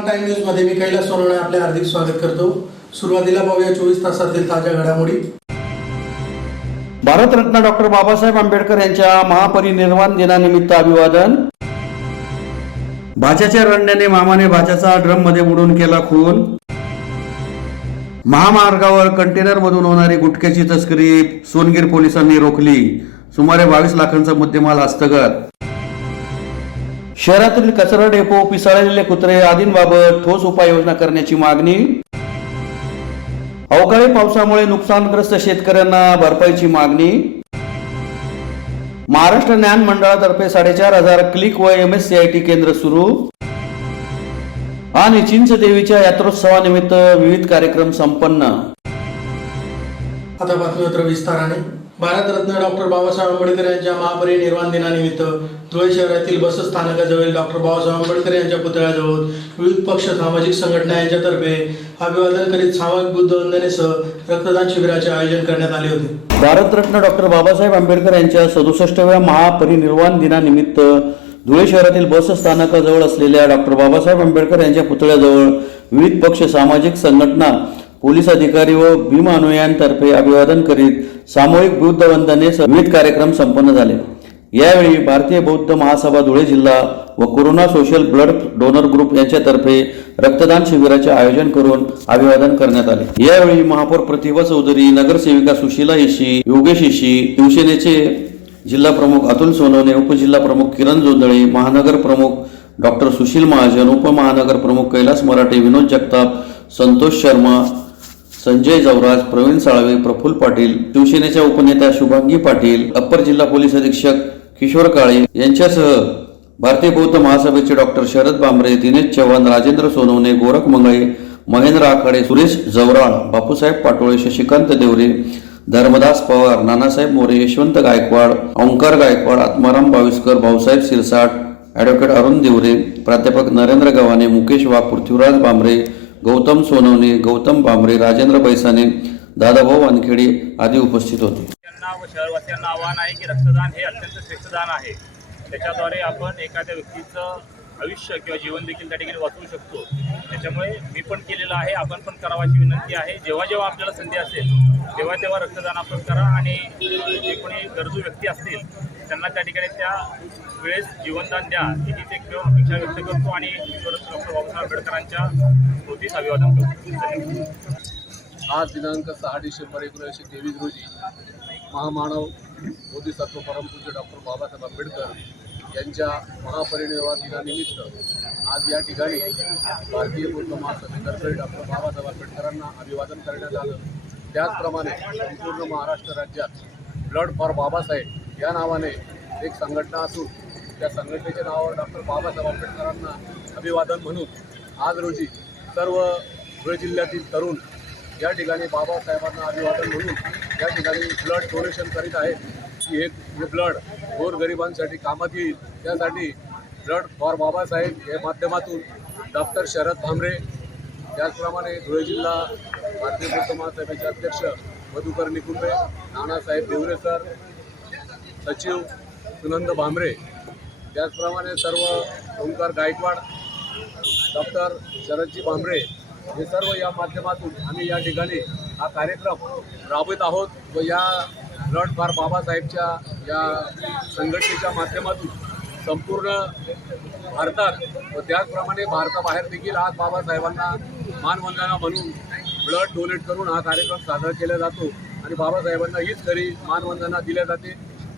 निवांत time news मध्ये मी कैलास सोनवणे आपले हार्दिक स्वागत करतो। सुरुवातीला पाहूया 24 तासातील ताज्या घडामोडी। भारतरत्न डॉक्टर बाबासाहेब आंबेडकर यांच्या महापरिनिर्वाण दिनानिमित्त अभिवादन। भाच्याच्या रडण्याने मामाने भाच्याचा ड्रम मध्ये बुडून केला खून। महामार्गावर कंटेनर मधून होणारी गुटख्याची तस्करी सोनगीर पोलिसांनी रोखली। सुमारे 22 लाखांचा मुद्देमाल हस्तगत। शहरातील कचरा डेपो, पिसाळलेले कुत्रे आदींबाबत ठोस उपाययोजना करण्याची मागणी। अवकाळी पावसामुळे नुकसानग्रस्त शेतकऱ्यांना भरपाईची मागणी। महाराष्ट्र ज्ञान मंडळातर्फे 4,500 क्लिक व MSCIT केंद्र सुरू। आणि चिंचदेवीच्या यात्रोत्सवानिमित्त विविध कार्यक्रम संपन्न। आता बातमीपत्र विस्ताराने। भारतरत्न डॉक्टर बाबासाहेब आंबेडकर यांच्या महापरिनिर्वाण दिनानिमित्त धुळे शहरातील बस स्थानकाजवळ डॉक्टर बाबासाहेब आंबेडकर यांच्या पुतळ्याजवळ विविध पक्ष सामाजिक संघटना यांच्यातर्फे अभिवादन करीत सामूहिक बुद्धवंदनेसह रक्तदान शिबिराचे आयोजन करण्यात आले होते। भारतरत्न डॉक्टर बाबासाहेब आंबेडकर यांच्या 67व्या महापरिनिर्वाण दिनानिमित्त धुळे शहरातील बस स्थानकाजवळ असलेल्या डॉक्टर बाबासाहेब आंबेडकर यांच्या पुतळ्याजवळ विविध पक्ष सामाजिक संघटना, पोलीस अधिकारी व भीम अनुयायांतर्फे अभिवादन करीत सामूहिक बुद्ध वंदने विविध कार्यक्रम संपन्न झाले। यावेळी भारतीय बौद्ध महासभा धुळे जिल्हा व corona social blood donor group यांच्यातर्फे रक्तदान शिबिराचे आयोजन करून अभिवादन करण्यात आले। यावेळी महापौर प्रतिभा चौधरी, नगरसेविका सुशीला येशी, योगेश येशी, शिवसेनेचे जिल्हा प्रमुख अतुल सोनवणे, उपजिल्हा प्रमुख किरण जोंधळे, महानगर प्रमुख डॉक्टर सुशील महाजन, उपमहानगर प्रमुख कैलास मराठे, विनोद जगताप, संतोष शर्मा, संजय जवराज, प्रवीण साळवे, प्रफुल्ल पाटील, शिवसेनेच्या उपनेत्या शुभांगी पाटील, अप्पर जिल्हा पोलीस अधीक्षक किशोर काळे यांच्यासह भारतीय बौद्ध महासभेचे डॉक्टर शरद बांबरे, दिनेश चव्हाण, राजेंद्र सोनवणे, गोरख मंगळे, महेंद्र आखाडे, सुरेश जवराळ, बापूसाहेब पाटोळे, शशिकांत देवरे, धर्मदास पवार, नानासाहेब मोरे, यशवंत गायकवाड, ओंकार गायकवाड, आत्माराम बाविस्कर, भाऊसाहेब सिरसाट, ॲडव्होकेट अरुण देवरे, प्राध्यापक नरेंद्र गव्हाणे, मुकेश वाघ, पृथ्वीराज बांबरे, गौतम सोनवणे, गौतम बांबरे, राजेंद्र बैसाने, दादाभाऊ वानखेडे आदी उपस्थित होते। त्यांना व शहरवासियांना आव्हान आहे की रक्तदान हे अत्यंत श्रेष्ठ दान आहे। त्याच्याद्वारे आपण एखाद्या व्यक्तीचं आयुष्य किंवा जीवन देखील त्या ठिकाणी वाचवू शकतो। त्याच्यामुळे मी पण केलेलं आहे, आपण पण करावाची विनंती आहे। जेव्हा जेव्हा आपल्याला संधी असेल तेव्हा तेव्हा रक्तदान आपण करा आणि जे कोणी गरजू व्यक्ती असतील त्यांना त्या ठिकाणी त्या वेळेस जीवनदान द्या, हीच एक अपेक्षा व्यक्त करतो आणि डॉक्टर बाबासाहेब आंबेडकरांच्या स्मृतीस अभिवादन करतो। आज दिनांक 6 डिसेंबर 1923 रोजी महामानव बोधिसत्व परमपूज्य डॉक्टर बाबासाहेब आंबेडकर यांच्या महापरिनिर्वाण दिनानिमित्त आज या ठिकाणी भारतीय बौद्ध महासभेतर्फे डॉक्टर बाबासाहेब आंबेडकरांना अभिवादन करण्यात आलं। त्याचप्रमाणे संपूर्ण महाराष्ट्र राज्यात ब्लड फॉर बाबासाहेब या नावाने एक संघटना असून त्या संघटनेच्या नावावर डॉक्टर बाबासाहेब आंबेडकरांना अभिवादन म्हणून आज रोजी सर्व धुळे जिल्ह्यातील तरुण या ठिकाणी बाबासाहेबांना अभिवादन म्हणून या ठिकाणी ब्लड डोनेशन करीत आहेत की हे ब्लड गोरगरिबांसाठी कामात येईल। त्यासाठी ब्लड फॉर बाबासाहेब या माध्यमातून डॉक्टर शरद बांबरे, त्याचप्रमाणे धुळे जिल्हा भारतीय बौद्ध महासभेचे अध्यक्ष मधुकर निकुंबे, नानासाहेब देवरे सर, सचिव सुनंद भांबरे, त्याचप्रमाणे सर्व ओंकार गायकवाड, डॉक्टर शरदजी भांबरे हे सर्व या माध्यमातून आम्ही या ठिकाणी हा कार्यक्रम राबवित आहोत व या ब्लड फॉर बाबासाहेबच्या या संघटनेच्या माध्यमातून संपूर्ण भारतात व त्याचप्रमाणे भारताबाहेर देखील आज बाबासाहेबांना मानवंदना म्हणून ब्लड डोनेट करून हा कार्यक्रम साजरा केला जातो आणि बाबासाहेबांना हीच खरी मानवंदना दिल्या जाते।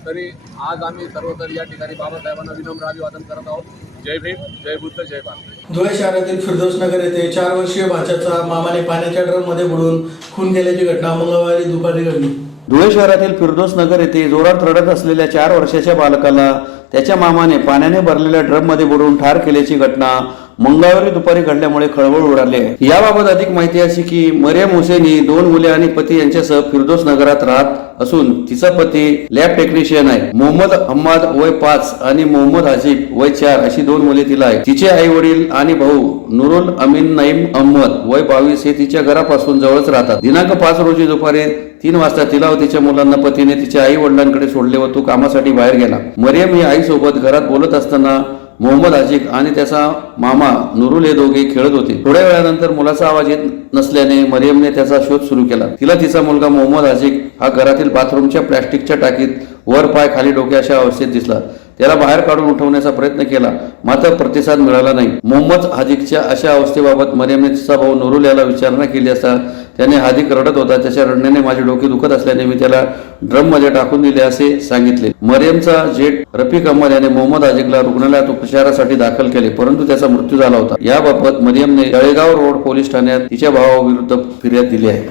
तरी आज आम्ही सर्वतरी या ठिकाणी बाबासाहेबांना विनम्र अभिवादन करत आहोत। जय भीम, जय बुद्ध, जय भारत। धुळे शहरातील फिरदौस नगर येथे 4 वर्षीय भाच्याचा मामाने पाण्याच्या ड्रम मध्ये बुडून खून केल्याची घटना मंगळवारी दुपारी घडली। धुळे शहरातील फिरदौस नगर येथे जोरात रडत असलेल्या 4 वर्षाच्या बालकाला त्याच्या मामाने पाण्याने भरलेल्या ड्रम मध्ये बुडवून ठार केल्याची घटना मंगळवारी दुपारी घडल्यामुळे खळबळ उडाली आहे। याबाबत अधिक माहिती अशी की मरियम हुसेन ही 2 मुले आणि पती यांच्यासह फिरदौस नगरात राहत असून तिचा पती लॅब टेक्निशियन आहे। मोहम्मद अहमद वय 5 आणि मोहम्मद हजीब वय 4 अशी 2 मुले तिला आहेत। तिचे आई वडील आणि भाऊ नुरुल अमीन नईम अहमद वय 22 हे तिच्या घरापासून जवळच राहतात। दिनांक 5 रोजी दुपारी 3 वाजता तिला व तिच्या मुलांना पतीने तिच्या आई वडिलांकडे सोडले व तो कामासाठी बाहेर गेला। मरियम ही आई सोबत घरात बोलत असताना मोहम्मद हाजिक आणि त्याचा मामा नुरुल हे दोघे खेळत होते. थोड्या वेळानंतर मुलाचा आवाज येत नसल्याने मरियमने त्याचा शोध सुरू केला. तिला तिचा मुलगा मोहम्मद हाजिक हा घरातील बाथरूमच्या प्लॅस्टिकच्या टाकीत वर पाय खाली डोके अशा अवस्थेत दिसला. त्याला बाहेर काढून उठवण्याचा प्रयत्न केला, मात्र प्रतिसाद मिळाला नाही. मोहम्मद हाजिकच्या अशा अवस्थेबाबत मरियमने तिचा भाऊ नुरुल याला विचारणा केली असता त्याने हाजिक रडत होता. त्याच्या रडण्याने माझे डोके दुखत असल्याने मी त्याला ड्रममध्ये टाकून दिले असे सांगितले. मरियमचा जेठ रफिक अहमद याने मोहम्मद हाजिकला रुग्णालयात उपचारासाठी दाखल केले, परंतु त्याचा मृत्यू झाला होता. याबाबत मरियमने तळेगाव रोड पोलीस ठाण्यात तिच्या भावाविरुद्ध फिर्याद दिली आहे.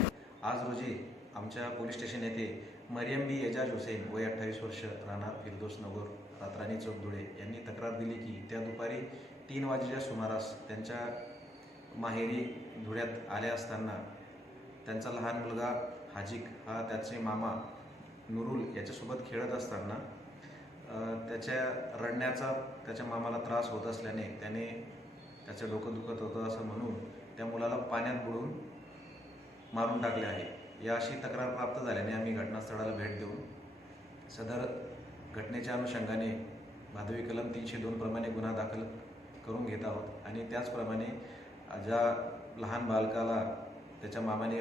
आज रोजी आमच्या पोलीस स्टेशन येथे मरियम बी एजाज हुसेन वय 28 वर्ष राहणार फिरदोस नगर रात्रानी चौक धुळे यांनी तक्रार दिली की त्या दुपारी 3 वाजेच्या सुमारास त्यांच्या माहेरी धुळ्यात आल्या असताना त्यांचा लहान मुलगा हाजिक हा त्याचे मामा नुरुल याच्यासोबत खेळत असताना त्याच्या रडण्याचा त्याच्या मामाला त्रास होत असल्याने त्याने त्याचं डोकं दुखत होतं असं म्हणून त्या मुलाला पाण्यात बुडवून मारून टाकले आहे. या अशी तक्रार प्राप्त झाल्याने आम्ही घटनास्थळाला भेट देऊन सदर घटनेच्या अनुषंगाने भादवी कलम 302 प्रमाणे गुन्हा दाखल करून घेत आहोत आणि त्याचप्रमाणे ज्या लहान बालकाला त्याच्या मामाने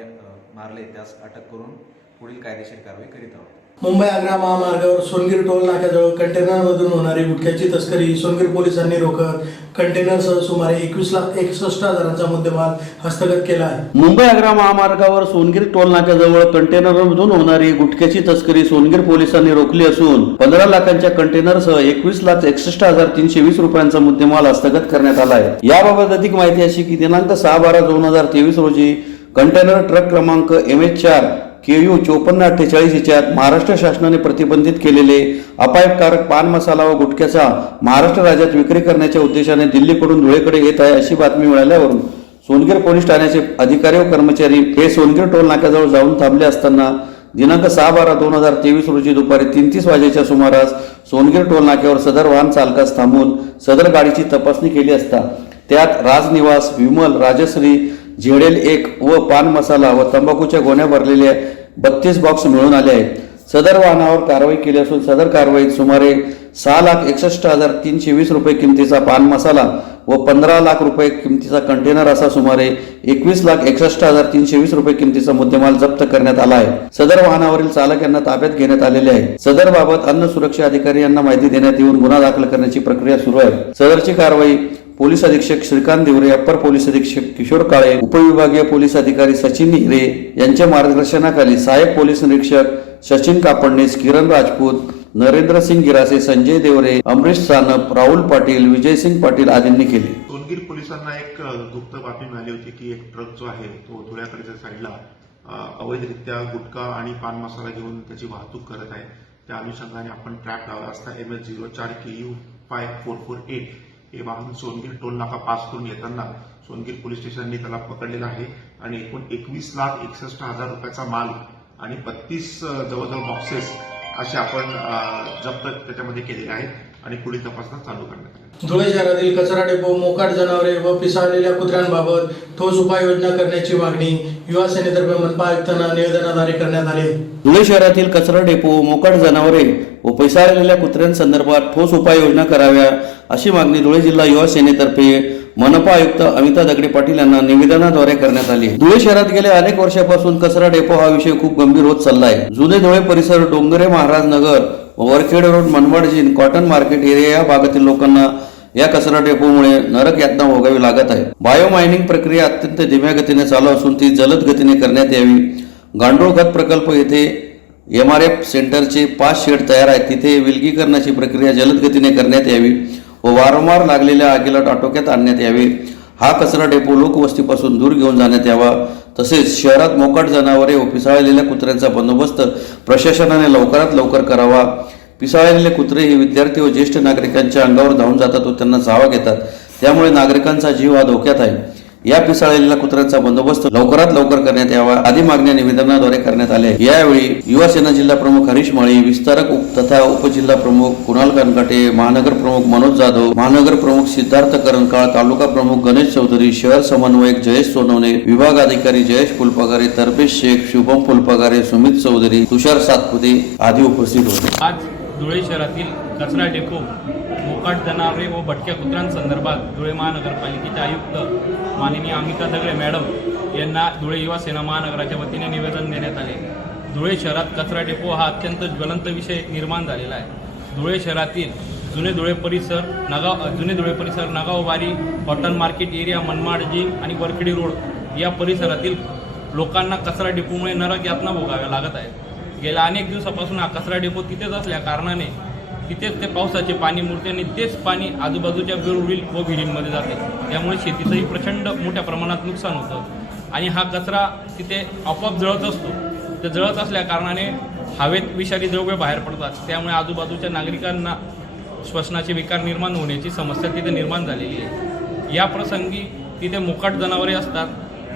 मारले त्यास अटक करून पुढील कायदेशीर कारवाई करीत आहोत. मुंबई आग्रा महामार्गावर सोनगीर टोल नाक्याजवळ कंटेनरमधून होणारी गुटख्याची तस्करी सोनगीर पोलिसांनी रोखत कंटेनरसह सुमारे 21,61,000चा मुद्देमाल हस्तगत केला आहे. मुंबई आग्रा महामार्गावर सोनगीर टोल नाक्याजवळ कंटेनरमधून होणारी गुटख्याची तस्करी सोनगीर पोलिसांनी रोखली असून 15 लाखांच्या कंटेनरसह 21,61,320 रुपयांचा मुद्देमाल हस्तगत करण्यात आला आहे. याबाबत अधिक माहिती अशी की दिनांक 6/12/2023 रोजी कंटेनर ट्रक क्रमांक MH4 KU 5448 हिच्यात महाराष्ट्र शासनाने प्रतिबंधित केलेले अपायकारक पान मसाला व गुटख्याचा महाराष्ट्र राज्यात विक्री करण्याच्या उद्देशाने दिल्लीकडून धुळेकडे येत आहे अशी बातमी मिळाल्यावरून सोनगीर पोलीस ठाण्याचे अधिकारी व कर्मचारी हे सोनगीर टोल नाक्याजवळ जाऊन थांबले असताना दिनांक 6/12/2023 रोजी दुपारी 3:30 वाजेच्या सुमारास सोनगीर टोल नाक्यावर सदर वाहन चालकास थांबून सदर गाडीची तपासणी केली असता त्यात राजनिवास, विमल, राजश्री, ZL1 व पान मसाला व तंबाखूच्या गोण्या भरलेल्या 32 बॉक्स मिळून आले आहेत. सदर वाहनावर कारवाई केली असून सदर कारवाईत सुमारे 6,61,320 रुपये किमतीचा पान मसाला व 15 लाख रुपये किमतीचा कंटेनर असा सुमारे 21,61,320 रुपये किमतीचा मुद्देमाल जप्त करण्यात आला आहे. सदर वाहनावरील चालक यांना ताब्यात घेण्यात आलेले आहे. सदर बाबत अन्न सुरक्षा अधिकारी यांना माहिती देण्यात येऊन गुन्हा दाखल करण्याची प्रक्रिया सुरू आहे. सदरची कारवाई पोलीस अधीक्षक श्रीकांत दिवरे, अप्पर पोलीस अधीक्षक किशोर काळे, उपविभागीय पोलीस अधिकारी सचिन हिरे यांच्या मार्गदर्शनाखाली सहाय्यक पोलीस निरीक्षक सचिन कापडणीस, किरण राजपूत, नरेंद्र सिंग गिरासे, संजय देवरे, अमरीश सानप, राहुल पाटील, विजयसिंग पाटील आदींनी केली. सोनगीर पोलिसांना एक गुप्त बातमी मिळाली होती की एक ट्रक जो आहे तो धुळ्याकडच्या साईडला अवैधरित्या गुटखा आणि पान मसाला घेऊन त्याची वाहतूक करत आहे. त्या अनुषंगाने आपण ट्रॅप लावला असता MH04 KU 5448 हे वाहन सोनगीर टोल नाका पास करून येताना सोनगीर पोलीस स्टेशनने त्याला पकडलेला आहे आणि एकूण 21,61,000 रुपयाचा माल आणि 32 जवळजवळ बॉक्सेस असे आपण जप्त त्याच्यामध्ये केलेले आहेत आणि पुढील तपासणी चालू करण्यात आली. धुळे शहरातील कचरा डेपो, मोकाट जनावरे व पिसाळलेल्या कुत्र्यांबाबत ठोस उपाययोजना करण्याची मागणी युवा सेनेतर्फे मनपा आयुक्तांना निवेदनाद्वारे करण्यात आली. धुळे शहरातील कचरा डेपो, मोकाट जनावरे व पिसाळलेल्या कुत्र्यांसंदर्भात ठोस उपाययोजना कराव्या अशी मागणी धुळे जिल्हा युवा सेनेतर्फे मनपा आयुक्त अमिता दगडे पाटील यांना निवेदनाद्वारे करण्यात आली. धुळे शहरात गेल्या अनेक वर्षापासून कचरा डेपो हा विषय खूप गंभीर होत चालला आहे. जुने धुळे परिसर, Dongre Maharaj Nagar, Varkhed road, Manmad Jin, cotton market area या भागातील लोकांना या कचरा डेपोमुळे नरक यातना भोगावी लागत आहे. बायो मायनिंग प्रक्रिया अत्यंत धीम्या गतीने चालू असून ती जलद गतीने करण्यात यावी. गांडूळ खत प्रकल्प येथे MRF सेंटरचे 5 शेड तयार आहेत, तिथे विलगीकरणाची प्रक्रिया जलद गतीने करण्यात यावी व वारंवार लागलेल्या आगीला आटोक्यात आणण्यात यावे. हा कचरा डेपो लोकवस्तीपासून दूर घेऊन जाण्यात यावा. तसेच शहरात मोकाट जनावरे व पिसाळलेल्या कुत्र्यांचा बंदोबस्त प्रशासनाने लवकरात लवकर करावा. पिसाळलेले कुत्रे हे विद्यार्थी व ज्येष्ठ नागरिकांच्या अंगावर धावून जातात व त्यांना चावा घेतात, त्यामुळे नागरिकांचा जीव हा धोक्यात आहे. या पिसाळलेल्या कुत्र्यांचा बंदोबस्त लवकरात लवकर करण्यात यावा आदी मागण्या निवेदनाद्वारे करण्यात आल्या. यावेळी युवा सेना जिल्हा प्रमुख हरीश माळी, विस्तारक तथा उपजिल्हा प्रमुख कुणाल कानकाटे, महानगर प्रमुख मनोज जाधव, महानगर प्रमुख सिद्धार्थ करंकाळ, तालुका प्रमुख गणेश चौधरी, शहर समन्वयक जयेश सोनवणे, विभाग अधिकारी जयेश फुलपगारे, तरबेज शेख, शुभम फुलपगारे, सुमित चौधरी, तुषार सातपुते आदी उपस्थित होते. आज धुळे शहरातील कचरा डेपो, मोकाट जनावरे व भटक्या कुत्र्यांसंदर्भात धुळे महानगरपालिकेचे आयुक्त माननीय अमिता दगडे मॅडम यांना धुळे युवा सेना महानगराच्या वतीने निवेदन देण्यात आले। धुळे शहरात कचरा डेपो हा अत्यंत ज्वलंत विषय निर्माण झालेला आहे। धुळे शहरातील जुने धुळे परिसर, Nagawbari, cotton market area, Manmad Jin आणि वरखेडी रोड या परिसरातील लोकांना कचरा डेपोमुळे नरक यातना भोगाव्या लागत आहेत। गेल्या अनेक दिवसापासून हा कचरा डेपो तिथेच असल्या कारणाने तिथेच ते पावसाचे पाणी मुरते आणि तेच पाणी आजूबाजूच्या बोरविल व विहिरींमध्ये जाते। त्यामुळे शेतीचंही प्रचंड मोठ्या प्रमाणात नुकसान होतं आणि हा कचरा तिथे आपोआप जळत असतो। ते जळत असल्या कारणाने हवेत विषारी द्रव्य बाहेर पडतात। त्यामुळे आजूबाजूच्या नागरिकांना श्वसनाचे विकार निर्माण होण्याची समस्या तिथे निर्माण झालेली आहे। या प्रसंगी तिथे मोकाट जनावरे असतात,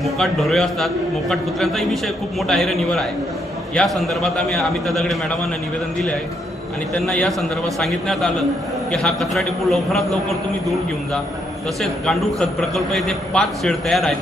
मोकाट ढोरे असतात, मोकाट कुत्र्यांचाही विषय खूप मोठा ऐरणीवर आहे। या संदर्भात आम्ही अमिता दगडे मॅडमांना निवेदन दिले आहे आणि त्यांना या संदर्भात सांगितण्यात आलं की हा कचरा डेपो लवकरात लवकर तुम्ही दूर घेऊन जा। तसेच गांडूळ खत प्रकल्प येथे 5 शेड तयार आहेत,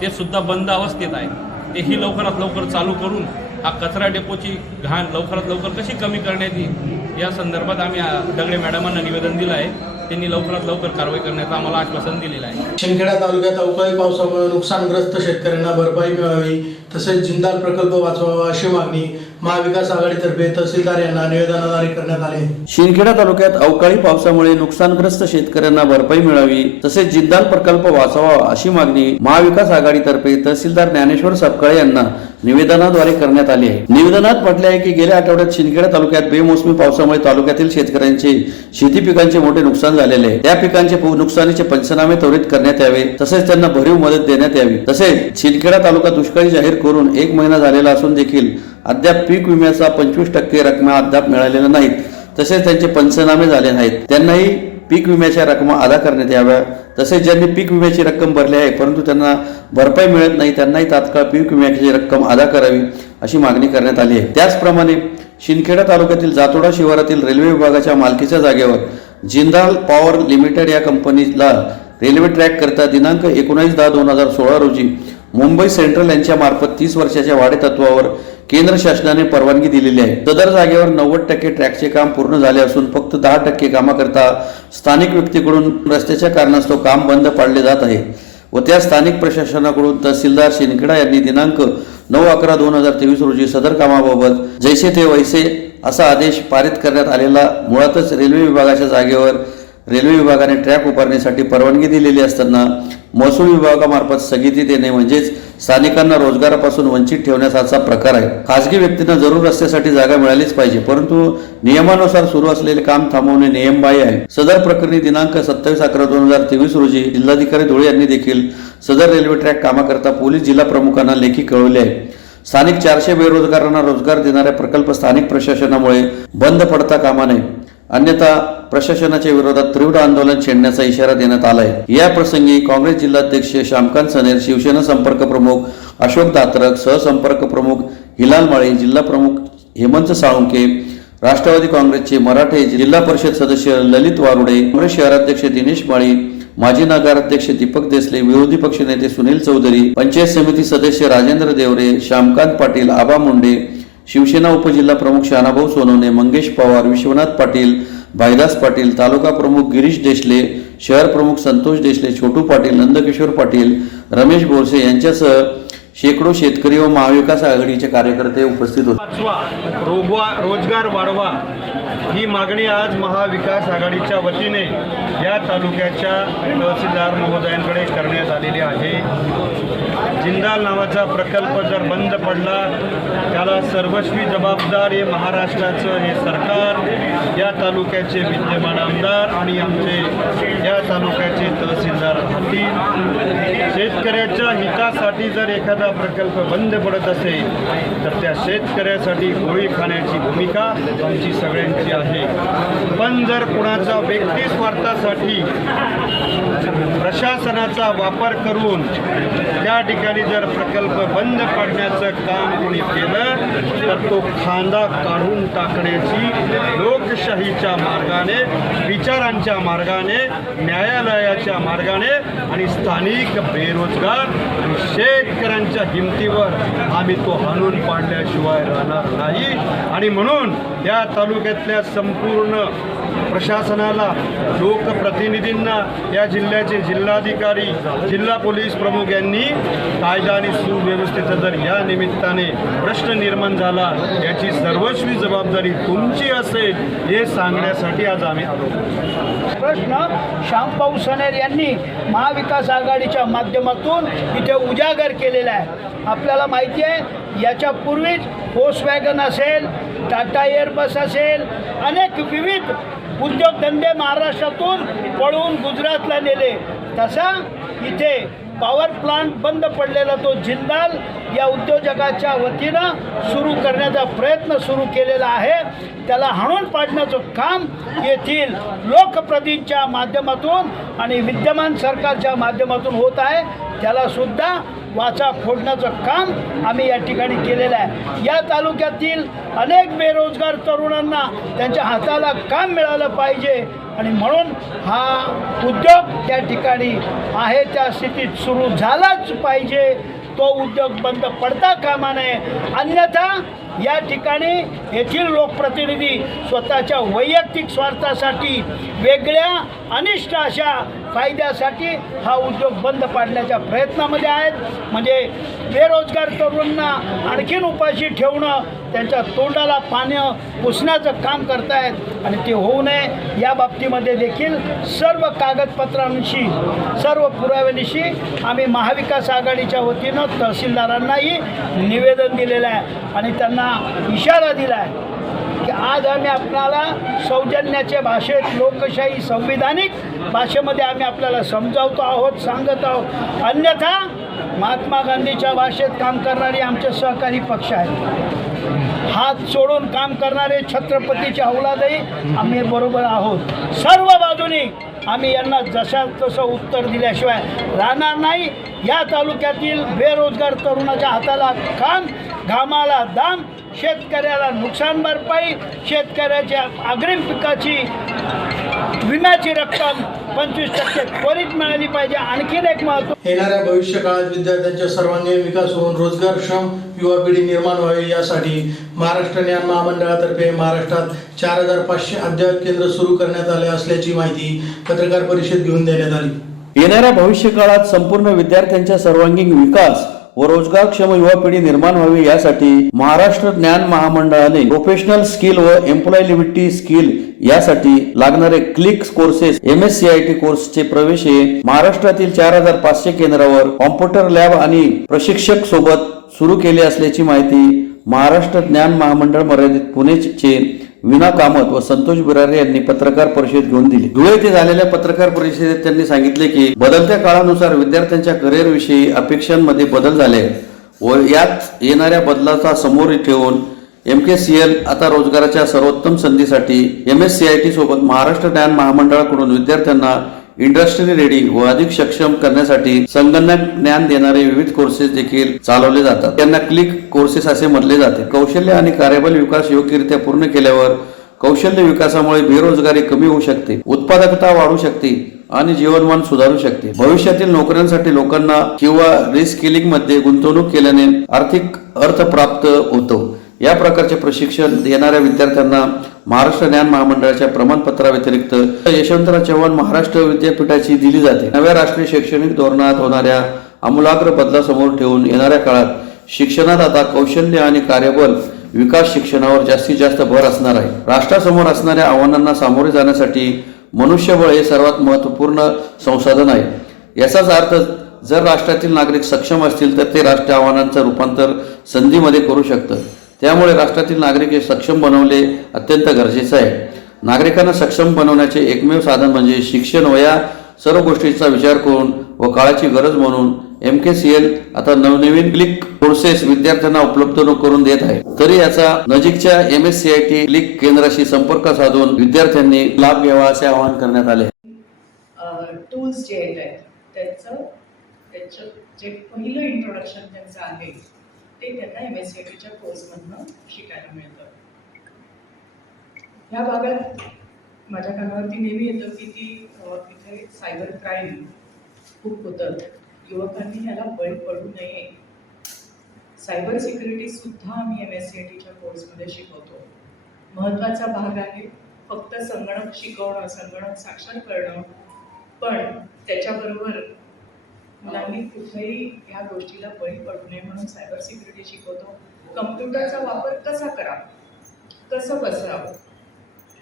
ते सुद्धा बंद अवस्थेत आहे, तेही लवकरात लवकर चालू करून हा कचरा डेपोची घाण लवकरात लवकर कशी कमी करण्यात येईल या संदर्भात आम्ही दगडे मॅडमांना निवेदन दिलं आहे। त्यांनी लवकरात लवकर कारवाई करण्याचं आम्हाला आश्वासन दिलेलं आहे। शिंदखेडा तालुक्यात अवकाळी पावसामुळे नुकसानग्रस्त शेतकऱ्यांना भरपाई मिळावी तसेच जिंदाल प्रकल्प वाचवावा अशी मागणी महाविकास आघाडीतर्फे तहसीलदार यांना निवेदनाद्वारे करण्यात आले। शिंदखेडा तालुक्यात अवकाळी पावसामुळे नुकसानग्रस्त शेतकऱ्यांना भरपाई मिळावी तसेच जिंदाल प्रकल्प वाचवावा अशी मागणी महाविकास आघाडीतर्फे तहसीलदार ज्ञानेश्वर सपकाळे यांना निवेदनाद्वारे करण्यात आली आहे। निवेदनात म्हटले आहे की गेल्या आठवड्यात शिंदखेडा तालुक्यात बेमोसमी पावसामुळे तालुक्यातील शेतकऱ्यांचे शेती पिकांचे मोठे नुकसान झालेले आहे। त्या पिकांचे नुकसानीचे पंचनामे त्वरित करण्यात यावे तसेच त्यांना भरीव मदत देण्यात यावी। तसेच शिंदखेडा तालुका दुष्काळी जाहीर करून 1 महिना झालेला असून देखील अद्याप पीक विम्याचा 25% रक्कमा अद्याप मिळालेल्या नाहीत तसेच त्यांचे पंचनामे झाले नाहीत, त्यांनाही पीक विम्याच्या रक्कमा अदा करण्यात याव्या। तसेच ज्यांनी पीक विम्याची रक्कम भरली आहे परंतु त्यांना भरपाई मिळत नाही त्यांनाही तात्काळ पीक विम्याची रक्कम अदा करावी अशी मागणी करण्यात आली आहे। त्याचप्रमाणे शिंदखेडा तालुक्यातील जातोडा शिवारातील रेल्वे विभागाच्या मालकीच्या जागेवर जिंदाल पॉवर लिमिटेड या कंपनीला रेल्वे ट्रॅक करता दिनांक 19/10/2016 रोजी मुंबई सेंट्रल यांच्या मार्फत 30 वर्षाच्या भाडेतत्वावर केंद्र शासनाने परवानगी दिलेली आहे। सदर जागेवर 90% ट्रॅकचे काम पूर्ण झाले असून फक्त 10% कामाकरता स्थानिक व्यक्तीकडून रस्त्याच्या कारणास्तव काम बंद पाडले जात आहे व त्या स्थानिक प्रशासनाकडून तहसीलदार शिंदखेडा यांनी दिनांक 9/11/2023 रोजी सदर कामाबाबत जैसे थे वैसे असा आदेश पारित करण्यात आलेला। मुळातच रेल्वे विभागाच्या जागेवर रेल्वे विभागाने ट्रॅक उभारण्यासाठी परवानगी दिलेली असताना महसूल विभागामार्फत स्थगिती देणे म्हणजेच स्थानिकांना रोजगारापासून वंचित ठेवण्याचा असा प्रकार आहे। खासगी व्यक्तींना जरूर रस्त्यासाठी जागा मिळालीच पाहिजे परंतु नियमानुसार सुरू असलेले काम थांबवणे नियमबाह्य आहे। सदर प्रकरणी दिनांक 27/11/2023 रोजी जिल्हाधिकारी धुळे यांनी देखील सदर रेल्वे ट्रॅक कामाकरता पोलीस जिल्हा प्रमुखांना लेखी कळवले आहे। स्थानिक 400 बेरोजगारांना रोजगार देणाऱ्या प्रकल्प स्थानिक प्रशासनामुळे बंद पडता कामा नये, अन्यथा प्रशासनाच्या विरोधात तीव्र आंदोलन छेडण्याचा इशारा देण्यात आला आहे। या प्रसंगी काँग्रेस जिल्हाध्यक्ष श्यामकांत सनेर, शिवसेना संपर्क प्रमुख अशोक दात्रक, सहसंपर्क प्रमुख हिलाल माळी, जिल्हा प्रमुख हेमंत साळुंके, राष्ट्रवादी काँग्रेसचे मराठे जिल्हा परिषद सदस्य ललित वारुडे, काँग्रेस शहराध्यक्ष दिनेश माळी, माजी नगराध्यक्ष दीपक देसले, विरोधी पक्षनेते सुनील चौधरी, पंचायत समिती सदस्य राजेंद्र देवरे, श्यामकांत पाटील, आबा मुंडे, शिवसेना उपजिल्हा प्रमुख शानाभाऊ सोनवणे, मंगेश पवार, विश्वनाथ पाटील, भाईदास पाटील, तालुका प्रमुख गिरीश देशले, शहर प्रमुख संतोष देशले, छोटू पाटील, नंदकिशोर पाटील, रमेश बोरसे यांच्यासह शेकडो शेतकरी व महाविकास आघाडीचे कार्यकर्ते उपस्थित होते। रोजगार वाढवा ही मागणी आज महाविकास आघाडीच्या वतीने या तालुक्याच्या तहसीलदार महोदयांकडे करण्यात आलेली आहे। जिंदाल नावाचा प्रकल्प जर बंद पडला त्याला सर्वस्वी जबाबदार हे महाराष्ट्राचं हे सरकार, या तालुक्याचे विद्यमान आमदार आणि आमचे या तालुक्याचे तहसीलदार राहतील। शेतकऱ्याच्या हितासाठी जर एखादा प्रकल्प बंद पडत असेल तर त्या शेतकऱ्यासाठी गोळी खाण्याची भूमिका आमची सगळ्यांची आहे। पण जर कुणाचा व्यक्ती स्वार्थासाठी प्रशासनाचा वापर करून त्या ठिकाणी जर प्रकल्प बंद पाडण्याचं काम कोणी केलं तर तो खांदा काढून टाकण्याची लोकशाहीच्या मार्गाने, विचारांच्या मार्गाने, न्यायालयाच्या मार्गाने आणि स्थानिक बेरोजगार आणि शेतकऱ्यांच्या हिमतीवर आम्ही तो हाणून पाडल्याशिवाय राहणार नाही। आणि म्हणून या तालुक्यातल्या संपूर्ण प्रशासनाला, लोकप्रतिनिधींना, या जिल्ह्याचे जिल्हाधिकारी, जिल्हा पोलीस प्रमुख यांनी कायदा आणि सुव्यवस्थेचा जर या निमित्ताने प्रश्न निर्माण झाला, याची सर्वस्वी जबाबदारी तुमची असेल हे सांगण्यासाठी आज आम्ही आलो. प्रश्न श्यामभाऊ सनेर यांनी महाविकास आघाडीच्या माध्यमातून इथे उजागर केलेला आहे. आपल्याला माहिती आहे, याच्यापूर्वीच फोक्सवॅगन असेल, टाटा एअरबस असेल, अनेक विविध उद्योगधंदे महाराष्ट्रातून पळून गुजरातला नेले. तसा इथे पॉवर प्लांट बंद पडलेला तो जिंदाल या उद्योजकाच्या वतीनं सुरू करण्याचा प्रयत्न सुरू केलेला आहे. त्याला हाणून पाडण्याचं काम येथील लोकप्रतिनिधींच्या माध्यमातून आणि विद्यमान सरकारच्या माध्यमातून होत आहे. त्यालासुद्धा वाचा फोडण्याचं काम आम्ही या ठिकाणी केलेलं आहे. या तालुक्यातील अनेक बेरोजगार तरुणांना त्यांच्या हाताला काम मिळालं पाहिजे आणि म्हणून हा उद्योग त्या ठिकाणी आहे त्या स्थितीत सुरू झालाच पाहिजे. तो उद्योग बंद पडता कामा नये, अन्यथा या ठिकाणी येथील लोकप्रतिनिधी स्वतःच्या वैयक्तिक स्वार्थासाठी, वेगळ्या अनिष्ट अशा फायद्यासाठी हा उद्योग बंद पाडण्याच्या प्रयत्नामध्ये आहेत. म्हणजे बेरोजगार तरुणांना आणखीन उपाशी ठेवणं, त्यांच्या तोंडाला पाणी पुसण्याचं काम करतायत आणि ते होऊ नये या बाबतीमध्ये देखील सर्व कागदपत्रांशी, सर्व पुराव्यानिशी आम्ही महाविकास आघाडीच्या वतीनं तहसीलदारांनाही निवेदन दिलेलं आहे आणि त्यांना इशारा दिला आहे की आज आम्ही आपल्याला सौजन्याच्या भाषेत, लोकशाही संविधानिक भाषेमध्ये आम्ही आपल्याला समजावतो आहोत, सांगत आहोत. अन्यथा महात्मा गांधीच्या भाषेत काम करणारे आमचे सहकारी पक्ष आहेत. हात सोडून काम करणारे छत्रपतीचे औलादही आम्ही बरोबर आहोत. सर्व बाजूनी आम्ही यांना जशा तसं उत्तर दिल्याशिवाय राहणार नाही. या तालुक्यातील बेरोजगार तरुणाच्या हाताला काम, घामाला दाम, शेतकऱ्याला नुकसान भरपाई, शेतकऱ्याच्या अग्रिम पिकाची विम्याची रक्कम 25% त्वरित मिळाली पाहिजे. आणखीन एक महत्व, येणाऱ्या भविष्य काळात विद्यार्थ्यांचा सर्वांगीण विकास होऊन रोजगारक्षम युवा पिढी निर्माण व्हावी यासाठी महाराष्ट्र ज्ञान महामंडळातर्फे महाराष्ट्रात 4500 अद्ययावत केंद्र सुरू करण्यात आले असल्याची माहिती पत्रकार परिषद घेऊन देण्यात आली. येणाऱ्या भविष्य काळात संपूर्ण विद्यार्थ्यांचा सर्वांगीण विकास व रोजगारक्षम युवा पिढी निर्माण व्हावी यासाठी महाराष्ट्र ज्ञान महामंडळाने प्रोफेशनल स्किल व एम्प्लॉयबिलिटी स्किल यासाठी लागणारे क्लिक कोर्सेस MSCIT कोर्सचे प्रवेश हे महाराष्ट्रातील 4500 केंद्रावर कॉम्प्युटर लॅब आणि प्रशिक्षक सोबत सुरू केले असल्याची माहिती महाराष्ट्र ज्ञान महामंडळ मर्यादित पुणेचे विना कामत व संतोष बिरारे यांनी पत्रकार परिषद घेऊन दिली. धुळे येथे झालेल्या पत्रकार परिषदेत त्यांनी सांगितले की बदलत्या काळानुसार विद्यार्थ्यांच्या करिअर विषयी अपेक्षांमध्ये बदल झाले व यात येणाऱ्या बदलाचा समोर ठेवून MKCL आता रोजगाराच्या सर्वोत्तम संधीसाठी MSCIT सोबत महाराष्ट्र ज्ञान महामंडळाकडून विद्यार्थ्यांना इंडस्ट्री रेडी व अधिक सक्षम करण्यासाठी संगणक ज्ञान देणारे विविध कोर्सेस देखील चालवले जातात. त्यांना क्लिक कोर्सेस असे म्हटले जाते. कौशल्य आणि कार्यबल विकास योग्यरित्या पूर्ण केल्यावर कौशल्य विकासामुळे बेरोजगारी कमी होऊ शकते, उत्पादकता वाढू शकते आणि जीवनमान सुधारू शकते. भविष्यातील नोकऱ्यांसाठी लोकांना किंवा रिस्किलिंग मध्ये गुंतवणूक केल्याने आर्थिक अर्थ प्राप्त होतो. या प्रकारचे प्रशिक्षण देणाऱ्या विद्यार्थ्यांना महाराष्ट्र ज्ञान महामंडळाच्या प्रमाणपत्राव्यतिरिक्त यशवंतराव चव्हाण महाराष्ट्र विद्यापीठाची दिली जाते. नव्या राष्ट्रीय शैक्षणिक धोरणात होणाऱ्या आमूलाग्र बदलासमोर ठेवून येणाऱ्या काळात शिक्षणात आता कौशल्य आणि कार्यबल विकास शिक्षणावर जास्तीत जास्त भर असणार आहे. राष्ट्रासमोर असणाऱ्या आव्हानांना सामोरे जाण्यासाठी मनुष्यबळ हे सर्वात महत्त्वपूर्ण संसाधन आहे. याचाच अर्थ जर राष्ट्रातील नागरिक सक्षम असतील तर ते राष्ट्रीय आव्हानांचं रूपांतर संधीमध्ये करू शकतं. त्यामुळे राष्ट्रातील नागरिक हे सक्षम बनवले अत्यंत गरजेचं आहे. नागरिकांना सक्षम बनवण्याचे एकमेव साधन म्हणजे शिक्षण व या सर्व गोष्टींचा विचार करून व काळाची गरज म्हणून MKCL आता नवनवीन क्लिक कोर्सेस विद्यार्थ्यांना उपलब्ध करून देत आहे. तरी याचा नजीकच्या MSCIT क्लिक केंद्राशी संपर्क साधून विद्यार्थ्यांनी लाभ घ्यावा असे आवाहन करण्यात आले. टूल्स जे आहेत त्याचं जे पहिलं इंट्रोडक्शन त्यांचं आहे ते त्यांना MSCITच्या कोर्समधनं शिकायला मिळतं. ह्या भागात माझ्या कानावरती नेहमी येतं की इथे सायबर क्राईम खूप होतं. युवकांनी याला बळी पडू नये. सायबर सिक्युरिटी सुद्धा आम्ही MSCITच्या कोर्समध्ये शिकवतो. महत्त्वाचा भाग आहे फक्त संगणक शिकवणं, संगणक साक्षर करणं, पण त्याच्याबरोबर मुलांनी कुठेही ह्या गोष्टीला बळी पडू नये म्हणून सायबर सिक्युरिटी शिकवतो. कम्प्युटरचा वापर कसा करावा, कसं बसवावं,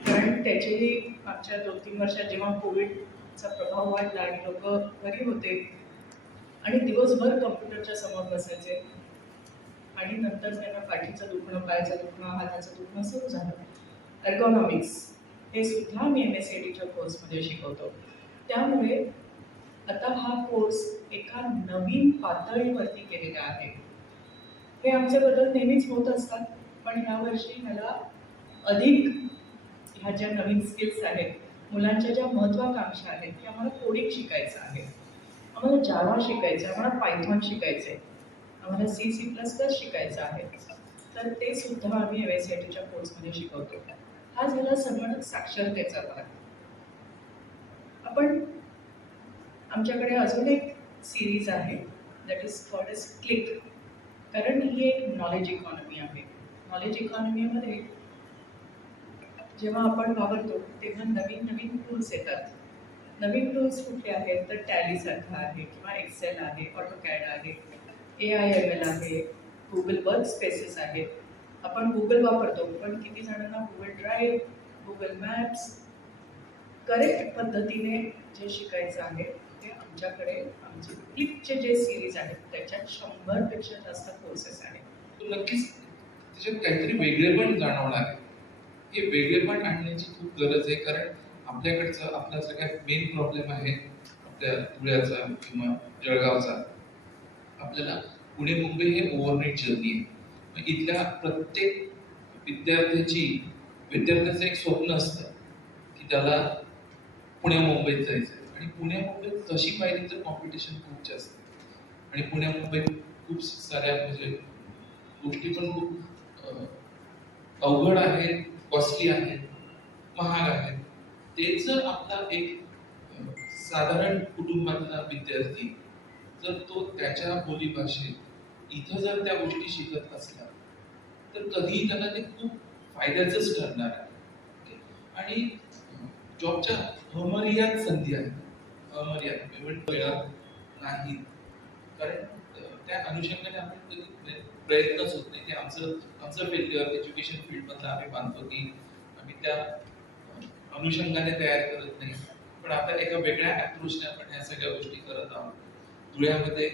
कारण त्याचेही मागच्या 2-3 वर्षात जेव्हा कोविडचा प्रभाव वाढला आणि लोक घरी होते आणि दिवसभर कम्प्युटरच्या समोर बसायचे आणि नंतर त्यांना पाठीचं दुखणं, पायाचं दुखणं, हाताचं दुखणं सुरू झालं. एर्गोनॉमिक्स हे सुद्धा मी MSCITच्या कोर्समध्ये शिकवतो. त्यामुळे आता हा कोर्स एका नवीन पातळीवरती केलेला आहे. हे आमचे बदल नेहमीच होत असतात, पण यावर्षी मला अधिक ह्या ज्या नवीन स्किल्स आहेत, मुलांच्या ज्या महत्त्वाकांक्षा आहेत, की आम्हाला कोडिंग शिकायचं आहे, आम्हाला जावा शिकायचं आहे, आम्हाला पायथॉन शिकायचं आहे, आम्हाला C++ शिकायचं आहे, तर ते सुद्धा आम्ही MSCITच्या कोर्समध्ये शिकवतो. हा झाला संगणक साक्षरतेचा भाग. आपण आमच्याकडे अजून एक सिरीज आहे that is called edge click, कारण ही एक नॉलेज इकॉनॉमी आहे. नॉलेज इकॉनॉमीमध्ये जेव्हा आपण वापरतो तेव्हा नवीन नवीन टूल्स येतात. नवीन टूल्स कुठले आहेत तर टॅलीसारखं आहे किंवा एक्सेल आहे, ऑटोकॅड आहे, AIML आहे, गुगल वर्क स्पेसेस आहेत. आपण गुगल वापरतो, पण किती जणांना Google drive, Google maps correct पद्धतीने जे शिकायचं आहे ते आमच्याकडे आमचे क्लिकचे जे सिरीज आहेत त्याच्यात 100पेक्षा जास्त कोर्सेस आहेत. नक्कीच त्याच्यात काहीतरी वेगळेपण जाणवणार आहे. हे वेगळेपण आणण्याची खूप गरज आहे, कारण आपल्याकडचा आपला सगळ्यात मेन प्रॉब्लेम आहे आपल्या धुळ्याचा किंवा जळगावचा. आपल्याला पुणे मुंबई हे ओव्हरनाईट जर्नी आहे. इथल्या प्रत्येक विद्यार्थ्याचं एक स्वप्न असतं की त्याला पुणे मुंबईत जायचं आहे, आणि पुणे मुंबईत तशी पाहिली तर कॉम्पिटिशन खूप जास्त आहे, आणि पुणे मुंबईत खूप साऱ्या म्हणजे गोष्टी पण खूप अवघड आहेत, कॉस्टली आहेत, महाग आहेत. ते जर आपला एक साधारण कुटुंबातला विद्यार्थी जर तो त्याच्या बोलीभाषेत इथं जर त्या गोष्टी शिकत असला तर कधीही त्याला ते खूप फायद्याचंच ठरणार आहे. आणि जॉबच्या अमर्याद संधी आहेत, अमर्याद पेमेंट मिळत नाही, कारण त्या अनुषंगाने आपण कधी प्रयत्नच होत नाही. ते आमचं फेल्युअर एज्युकेशन फील्डमधलं आम्ही मानतो की आम्ही त्या अनुषंगाने तयार करत नाही. पण आता एका वेगळ्या अप्रोचने आपण ह्या सगळ्या गोष्टी करत आहोत. धुळ्यामध्ये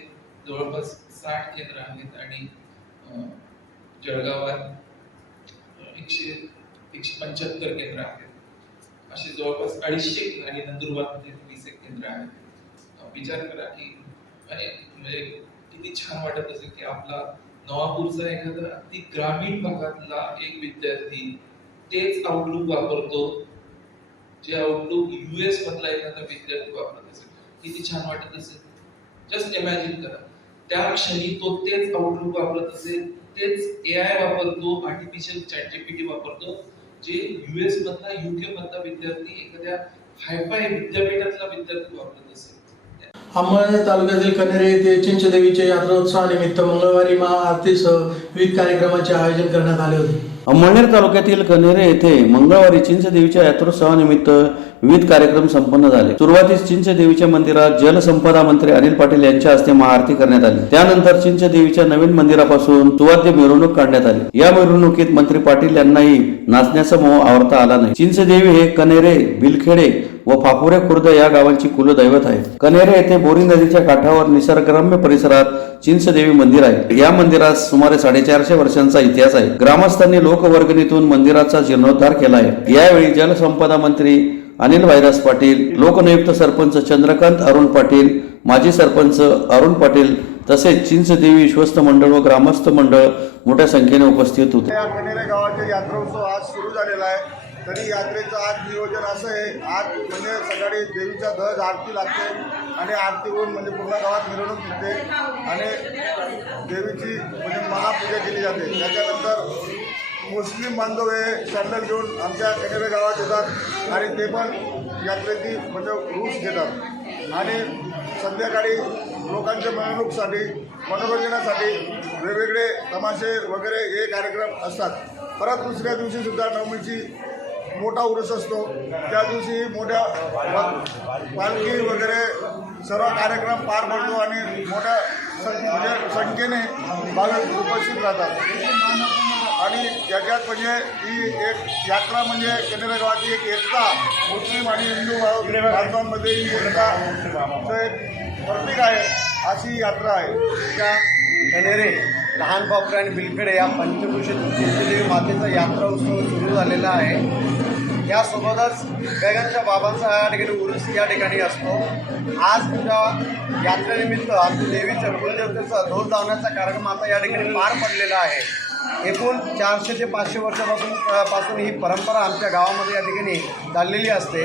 जवळपास 60 केंद्र आहेत आणि जळगावात 175 केंद्र आहेत. असे जवळपास 250 केंद्र आणि नंदुरबारमध्ये 20 केंद्र आहेत. विचार करा की म्हणजे किती छान वाटत असेल की आपला नवापूरचा एखादा अगदी ग्रामीण भागातला एक विद्यार्थी तेच आउटलुक वापरतो जे आउटलुक US मधला एखादा विद्यार्थी वापरत असेल. किती छान वाटत असेल. जस्ट इमॅजिन करा, त्या क्षणी तो तेच आउटलुक वापरत असेल, तेच AI वापरतो, आर्टिफिशियल ChatGPT वापरतो, जे US मधला UK मधला विद्यार्थी एखाद्या हायफाय विद्यापीठातला विद्यार्थी वापरत असेल. अंमळनेर तालुक्यातील कन्हेरे येथे चिंचदेवीच्या यात्रोत्सवानिमित्त मंगळवारी महाआरतीसह विविध कार्यक्रमाचे आयोजन करण्यात आले होते. अंमळनेर तालुक्यातील कन्हेरे येथे मंगळवारी चिंचदेवीच्या यात्रोत्सवानिमित्त विविध कार्यक्रम संपन्न झाले. सुरुवातीस चिंचदेवीच्या मंदिरात जलसंपदा मंत्री अनिल पाटील यांच्या हस्ते महाआरती करण्यात आली. त्यानंतर चिंचदेवीच्या नवीन मंदिरापासून सुवाद्य मिरवणूक काढण्यात आली. या मिरवणुकीत मंत्री पाटील यांनाही नाचण्याचा मोह आवरता आला नाही. चिंचदेवी हे कन्हेरे, बिलखेडे व फापुरे खुर्द या गावांची कुलदैवत आहे. कन्हेरे येथे बोरी नदीच्या काठावर निसर्गरम्य परिसरात चिंचदेवी मंदिर आहे. या मंदिरात सुमारे 450 वर्षांचा इतिहास आहे. ग्रामस्थांनी लोकवर्गणीतून मंदिराचा जीर्णोद्धार केला आहे. यावेळी जलसंपदा मंत्री अनिल व्हायरस पाटील, लोकनियुक्त सरपंच चंद्रकांत अरुण पाटील, माजी सरपंच अरुण पाटील तसेच चिंचदेवी विश्वस्त मंडळ व ग्रामस्थ मंडळ मोठ्या संख्येने उपस्थित होते. या कन्हेरे गावाचे यात्रोत्सव आज सुरू झालेला आहे. तरी यात्रेचं आज नियोजन असं आहे, आज म्हणजे सकाळी देवीचा ध्वज आरती लागते आणि आरती होऊन म्हणजे पूर्ण गावात मिरवणूक निघते आणि देवीची म्हणजे महापूजा केली जाते. त्याच्यानंतर मुस्लिम बांधव हे सॅन्डल घेऊन आमच्या कन्हेरे गावात येतात आणि ते पण यात्रेची म्हणजे रूस घेतात आणि संध्याकाळी लोकांच्या मिरवणुकीसाठी मनोरंजनासाठी वेगवेगळे तमाशे वगैरे हे कार्यक्रम असतात. परत दुसऱ्या दिवशी सुद्धा नवमीची मोठा उरूस असतो. त्या दिवशी मोठ्या पालखी वगैरे सर्व कार्यक्रम पार पडतो आणि मोठ्या म्हणजे संख्येने भाविक उपस्थित राहतात. आणि याच्यात म्हणजे ही एक यात्रा म्हणजे कन्हेरी गावाची एक एकता, मुस्लिम आणि हिंदू बांधवांमध्ये ही एकताचं एक प्रतीक आहे अशी यात्रा आहे. त्या कन्हेरे, लहान बापरे आणि बिलखेडे या पंचक्रोशीत चिंचदेवी मातेचा यात्रा उत्सव सुरू झालेला आहे. यासोबतच गगनच्या बाबांचा या ठिकाणी उरूस या ठिकाणी असतो. आज त्या यात्रेनिमित्त आमच्या देवीच्या कुलदेवतेचा ढोल लावण्याचा कार्यक्रम आता या ठिकाणी पार पडलेला आहे. एकूण 400 ते 500 वर्षापासून ही परंपरा आमच्या गावामध्ये या ठिकाणी चाललेली असते.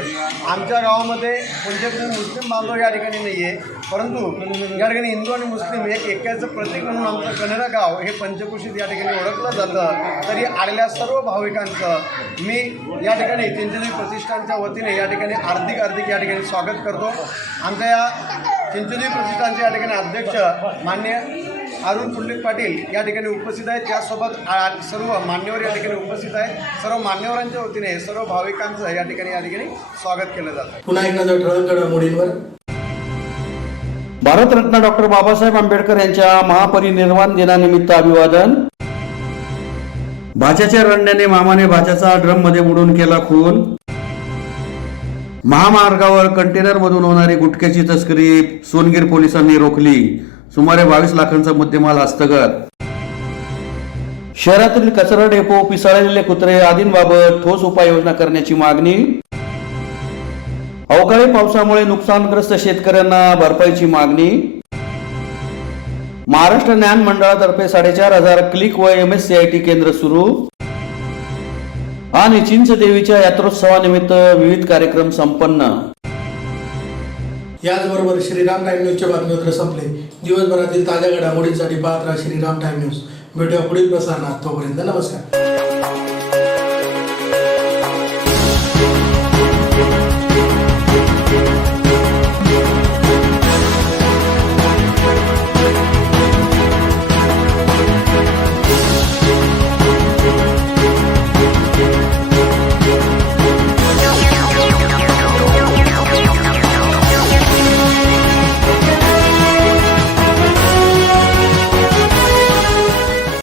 आमच्या गावामध्ये कोणत्याही मुस्लिम बांधव या ठिकाणी नाही आहे, परंतु या ठिकाणी हिंदू आणि मुस्लिम एक ऐक्याचं प्रतीक म्हणून आमचं कन्हेरा गाव हे पंचक्रोशीत या ठिकाणी ओळखलं जातं. तरी आलेल्या सर्व भाविकांचं मी या ठिकाणी चिंचदेवी प्रतिष्ठानच्या वतीने या ठिकाणी हार्दिक या ठिकाणी स्वागत करतो. आमच्या या चिंचदेवी प्रतिष्ठानचे या ठिकाणी अध्यक्ष मान्य अरुण पुंडलिक पाटील या ठिकाणी उपस्थित आहेत. त्यासोबत सर्व मान्यवर या ठिकाणी उपस्थित आहेत. सर्व मान्यवरांच्या वतीने सर्व भाविकांचं या ठिकाणी स्वागत केलं जातं. पुन्हा एक नजर ठळक घडामोडींवर. भारतरत्न डॉक्टर बाबासाहेब आंबेडकर यांच्या महापरिनिर्वाण दिनानिमित्त अभिवादन. भाच्याच्या रडण्याने मामाने भाच्याचा ड्रम मध्ये बुडून केला खून. महामार्गावर कंटेनरमधून होणारी गुटख्याची तस्करी सोनगीर पोलिसांनी रोखली. सुमारे 22 लाखांचा मुद्देमाल हस्तगत. शहरातील कचरा डेपो, पिसाळलेले कुत्रे आदींबाबत ठोस उपाययोजना करण्याची मागणी. अवकाळी पावसामुळे नुकसानग्रस्त शेतकऱ्यांना भरपाईची मागणी. महाराष्ट्र ज्ञान मंडळातर्फे 4,500 क्लिक व MSCIT केंद्र सुरू. आणि चिंचदेवीच्या यात्रोत्सवानिमित्त विविध कार्यक्रम संपन्न. याचबरोबर श्रीराम टाइम न्यूजचे बातमीपत्र संपले. दिवसभरातील ताज्या घडामोडींसाठी पाहत राहा श्रीराम टाइम न्यूज. भेटूया पुढील प्रसारणात. तोपर्यंत नमस्कार.